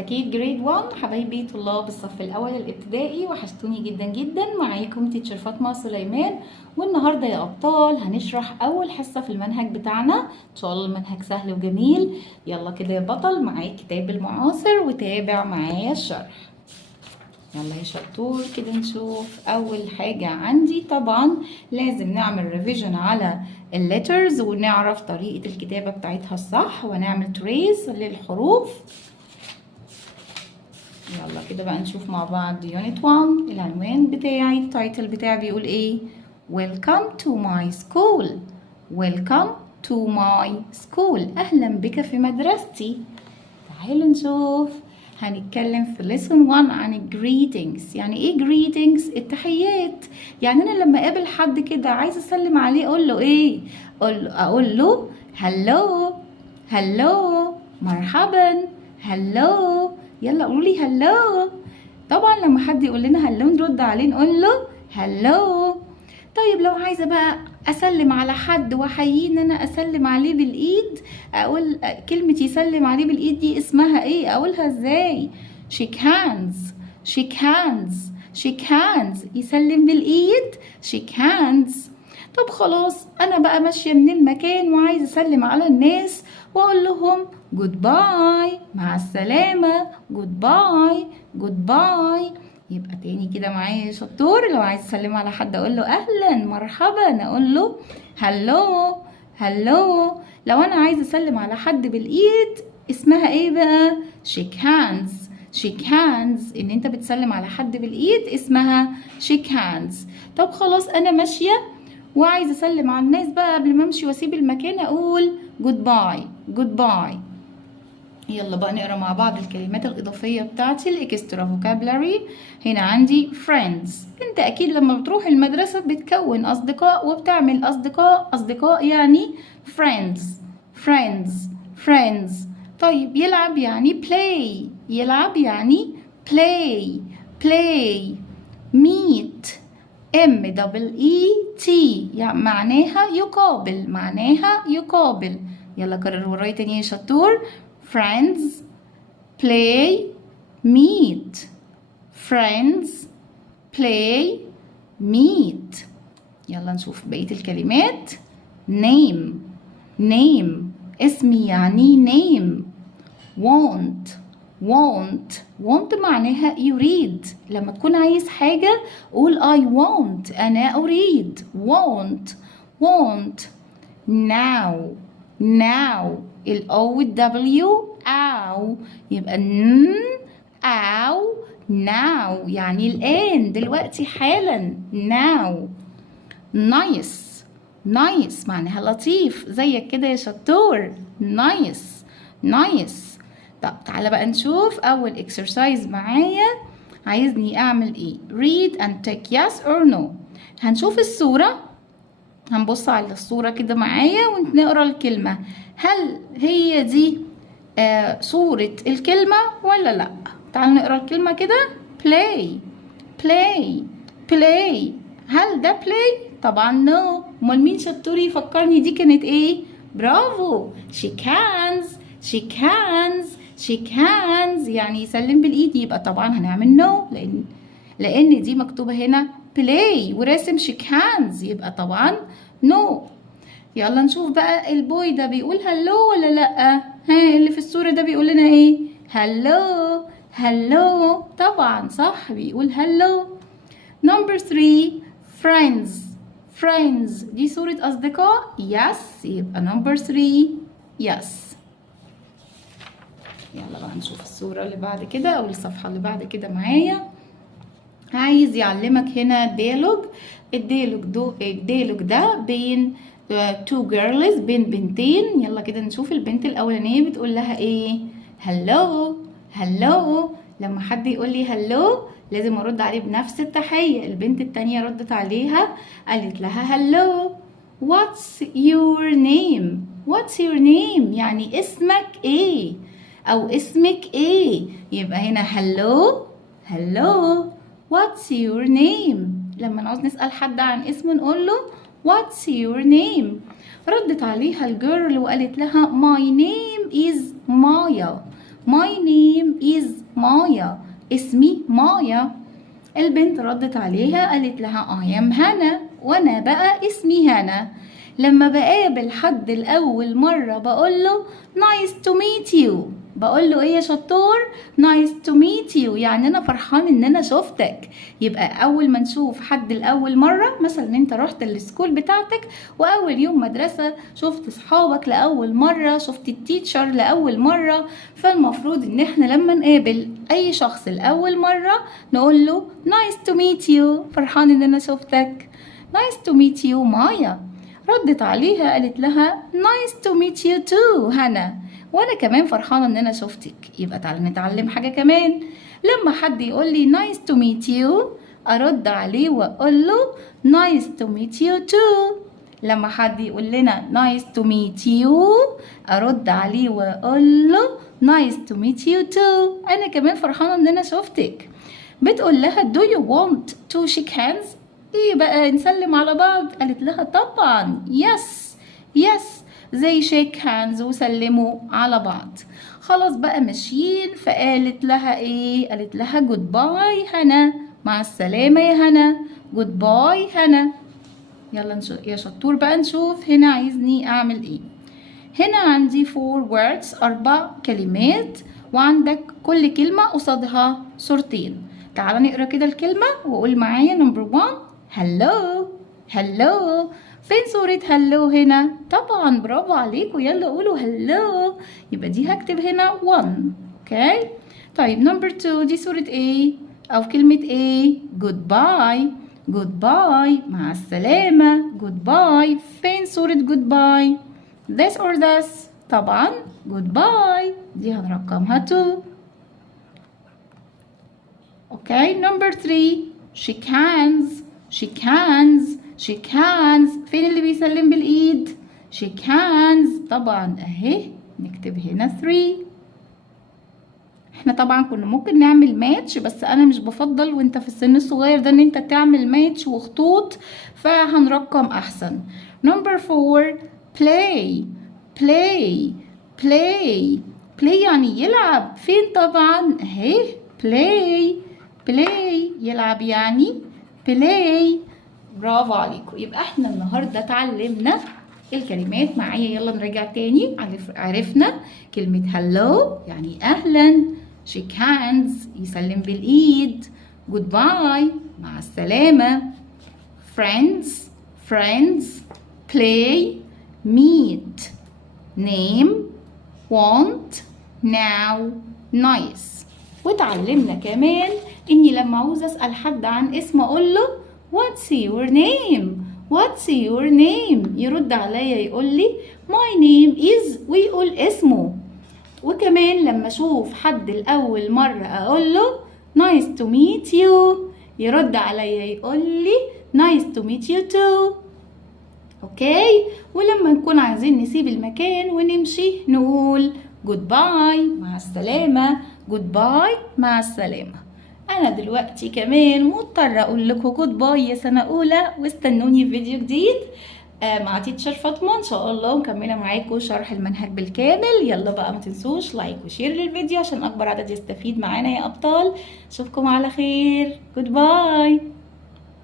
أكيد جريد 1 حبايبي طلاب الصف الأول الابتدائي، وحشتوني جدا جدا. معاكم تيتشر فاطمة سليمان، والنهاردة يا أبطال هنشرح أول حصة في المنهج بتاعنا. إن شاء الله المنهج سهل وجميل. يلا كده يا بطل، معاك كتاب المعاصر وتابع معايا الشرح. يلا يا شطور كده نشوف. أول حاجة عندي طبعا لازم نعمل ريفيجن على الليترز ونعرف طريقة الكتابة بتاعتها الصح، ونعمل تريس للحروف. يلا كده بقى نشوف مع بعض يونت 1. العنوان بتاعي التايتل بتاعي بيقول ايه؟ Welcome to my school. Welcome to my school. أهلا بك في مدرستي. تعالوا نشوف. هنتكلم في lesson 1 عن greetings. يعني ايه greetings؟ التحيات. يعني انا لما اقابل حد كده عايز اسلم عليه اقول له ايه؟ اقول له hello hello، مرحبا، hello. يلا قولوا لي hello. طبعا لما حد يقول لنا hello نرد عليه نقول له hello. طيب لو عايزه بقى اسلم على حد واحييه ان انا اسلم عليه بالايد، اقول كلمه يسلم عليه بالايد دي اسمها ايه؟ اقولها ازاي؟ shake hands shake hands shake hands. يسلم بالايد shake hands. طب خلاص انا بقى ماشيه من المكان وعايزه اسلم على الناس واقول لهم goodbye، مع السلامه، goodbye goodbye. يبقى تاني كده معايا يا شطور. لو عايز اسلم على حد اقول له اهلا مرحبا، اقول له هلو هلو. لو انا عايز اسلم على حد بالايد اسمها ايه بقى؟ شيك هاندز شيك هاندز. ان انت بتسلم على حد بالايد اسمها شيك هاندز. طب خلاص انا ماشيه وعايز اسلم على الناس بقى قبل ما امشي واسيب المكان اقول جود باي جود باي. يلا بقى نقرا مع بعض الكلمات الإضافية بتاعتي الإكسترا فوكابلري. هنا عندي friends. أنت أكيد لما بتروح المدرسة بتكون أصدقاء وبتعمل أصدقاء يعني friends friends friends. طيب يلعب يعني play، يلعب يعني play play. meet MEET يعني معناها يقابل، معناها يقابل. يلا كرر ورايا تاني يا شطور. friends play meet friends play meet. يلا نشوف بقية الكلمات. name name اسمي يعني name. want معناها يريد. لما تكون عايز حاجة قول I want، أنا أريد. want now ال O وال W أو، يبقى أو now يعني الآن، دلوقتي حالا now. nice معناها لطيف، زيك كده يا شطور. nice. طب تعالى بقى نشوف أول exercise معايا. عايزني أعمل إيه؟ read and take yes or no. هنشوف الصورة، هنبص على الصورة كده معايا ونقرأ الكلمة. هل هي دي صورة الكلمة ولا لأ؟ تعالوا نقرأ الكلمة كده. play. هل ده play؟ طبعا no. امال مين شطور يفكرني دي كانت ايه؟ برافو. shake hands يعني يسلم بالايد، يبقى طبعا هنعمل no لان دي مكتوبة هنا play وراسم shake hands، يبقى طبعا no. يلا نشوف بقى البوي ده بيقول هلو ولا لأ؟ ها اللي في الصورة ده بيقول لنا ايه؟ هلو. طبعا صح، بيقول هلو. نمبر 3 friends. دي صورة أصدقاء؟ yes، يبقى نمبر 3 yes. يلا بقى نشوف الصورة اللي بعد كده أو الصفحة اللي بعد كده معايا. عايز يعلمك هنا ديالوج. الديالوج ده بين two girls، بين بنتين. يلا كده نشوف. البنت الأولانية بتقول لها ايه؟ هلو. لما حد يقول لي هلو لازم ارد عليه بنفس التحية. البنت التانية ردت عليها قالت لها هلو. what's your name يعني اسمك ايه او اسمك ايه. يبقى هنا هلو what's your name. لما نعوز نسأل حد عن اسمه نقول له what's your name. ردت عليها الجيرل وقالت لها my name is My name is مايا. اسمي مايا. البنت ردت عليها قالت لها I am هنا، وأنا بقى اسمي هنا. لما بقابل حد الأول مرة بقوله nice to meet you. بقوله ايه يا شطور؟ nice to meet you، يعني أنا فرحان إن أنا شوفتك. يبقى أول ما نشوف حد الأول مرة، مثلا أنت رحت السكول بتاعتك وأول يوم مدرسة شفت صحابك لأول مرة، شفت التيتشر لأول مرة، فالمفروض إن احنا لما نقابل أي شخص لأول مرة نقوله nice to meet you، فرحان إن أنا شوفتك. nice to meet you مايا. ردت عليها قالت لها nice to meet you too هنا، وانا كمان فرحانه ان انا شفتك. يبقى تعالى نتعلم حاجه كمان. لما حد يقول لي nice to meet you ارد عليه واقول له nice to meet you too. لما حد يقول لنا nice to meet you ارد عليه واقول له nice to meet you too، انا كمان فرحانه ان انا شفتك. بتقول لها do you want to shake hands؟ ايه بقى نسلم على بعض؟ قالت لها طبعا yes yes. زي shake hands وسلموا على بعض. خلاص بقى ماشيين، فقالت لها ايه؟ قالت لها goodbye هنا، مع السلامة يا هنا، goodbye هنا. يلا يا شطور بقى نشوف هنا عايزني اعمل ايه. هنا عندي 4 words 4 كلمات، وعندك كل كلمة قصادها صورتين. تعال نقرا كده الكلمة وقول معايا. نمبر 1 hello. hello. فين صورة هلو هنا؟ طبعا برافو عليكم، يلا قولوا هلو. يبقى دي هكتب هنا 1. اوكي. طيب نمبر 2 دي صورة ايه؟ او كلمة ايه؟ goodbye. goodbye مع السلامة. goodbye. فين صورة goodbye؟ this or this؟ طبعا goodbye دي هنرقمها 2. اوكي. نمبر 3 shake hands. shake hands. shake hands. فين اللي بيسلم بالإيد؟ shake hands. طبعا أهي نكتب هنا 3. احنا طبعا كنا ممكن نعمل ماتش، بس أنا مش بفضل وانت في السن الصغير ده ان انت تعمل ماتش وخطوط، فهنرقم أحسن. نمبر 4 play. play. play. play يعني يلعب. فين؟ طبعا أهي play. play يلعب يعني play. برافو عليكم. يبقى احنا النهارده اتعلمنا الكلمات معايا. يلا نرجع تاني. عرفنا كلمة hello يعني اهلا، shake hands يسلم بالايد، goodbye مع السلامة، friends friends، play meet، name want now nice. وتعلمنا كمان اني لما عاوز اسأل حد عن اسم اقول له What's your name? What's your name? يرد عليا يقول لي My name is ويقول اسمه. وكمان لما اشوف حد الأول مرة أقول له Nice to meet you، يرد عليا يقول لي Nice to meet you too. اوكي. ولما نكون عايزين نسيب المكان ونمشي نقول Goodbye مع السلامة، Goodbye مع السلامة. انا دلوقتي كمان مضطره اقول لكم جود باي يا سنه اولى، واستنوني في فيديو جديد مع تيتشر فاطمه ان شاء الله، ومكمله معاكم شرح المنهج بالكامل. يلا بقى ما تنسوش لايك وشير للفيديو عشان اكبر عدد يستفيد معانا يا ابطال. اشوفكم على خير. جود باي.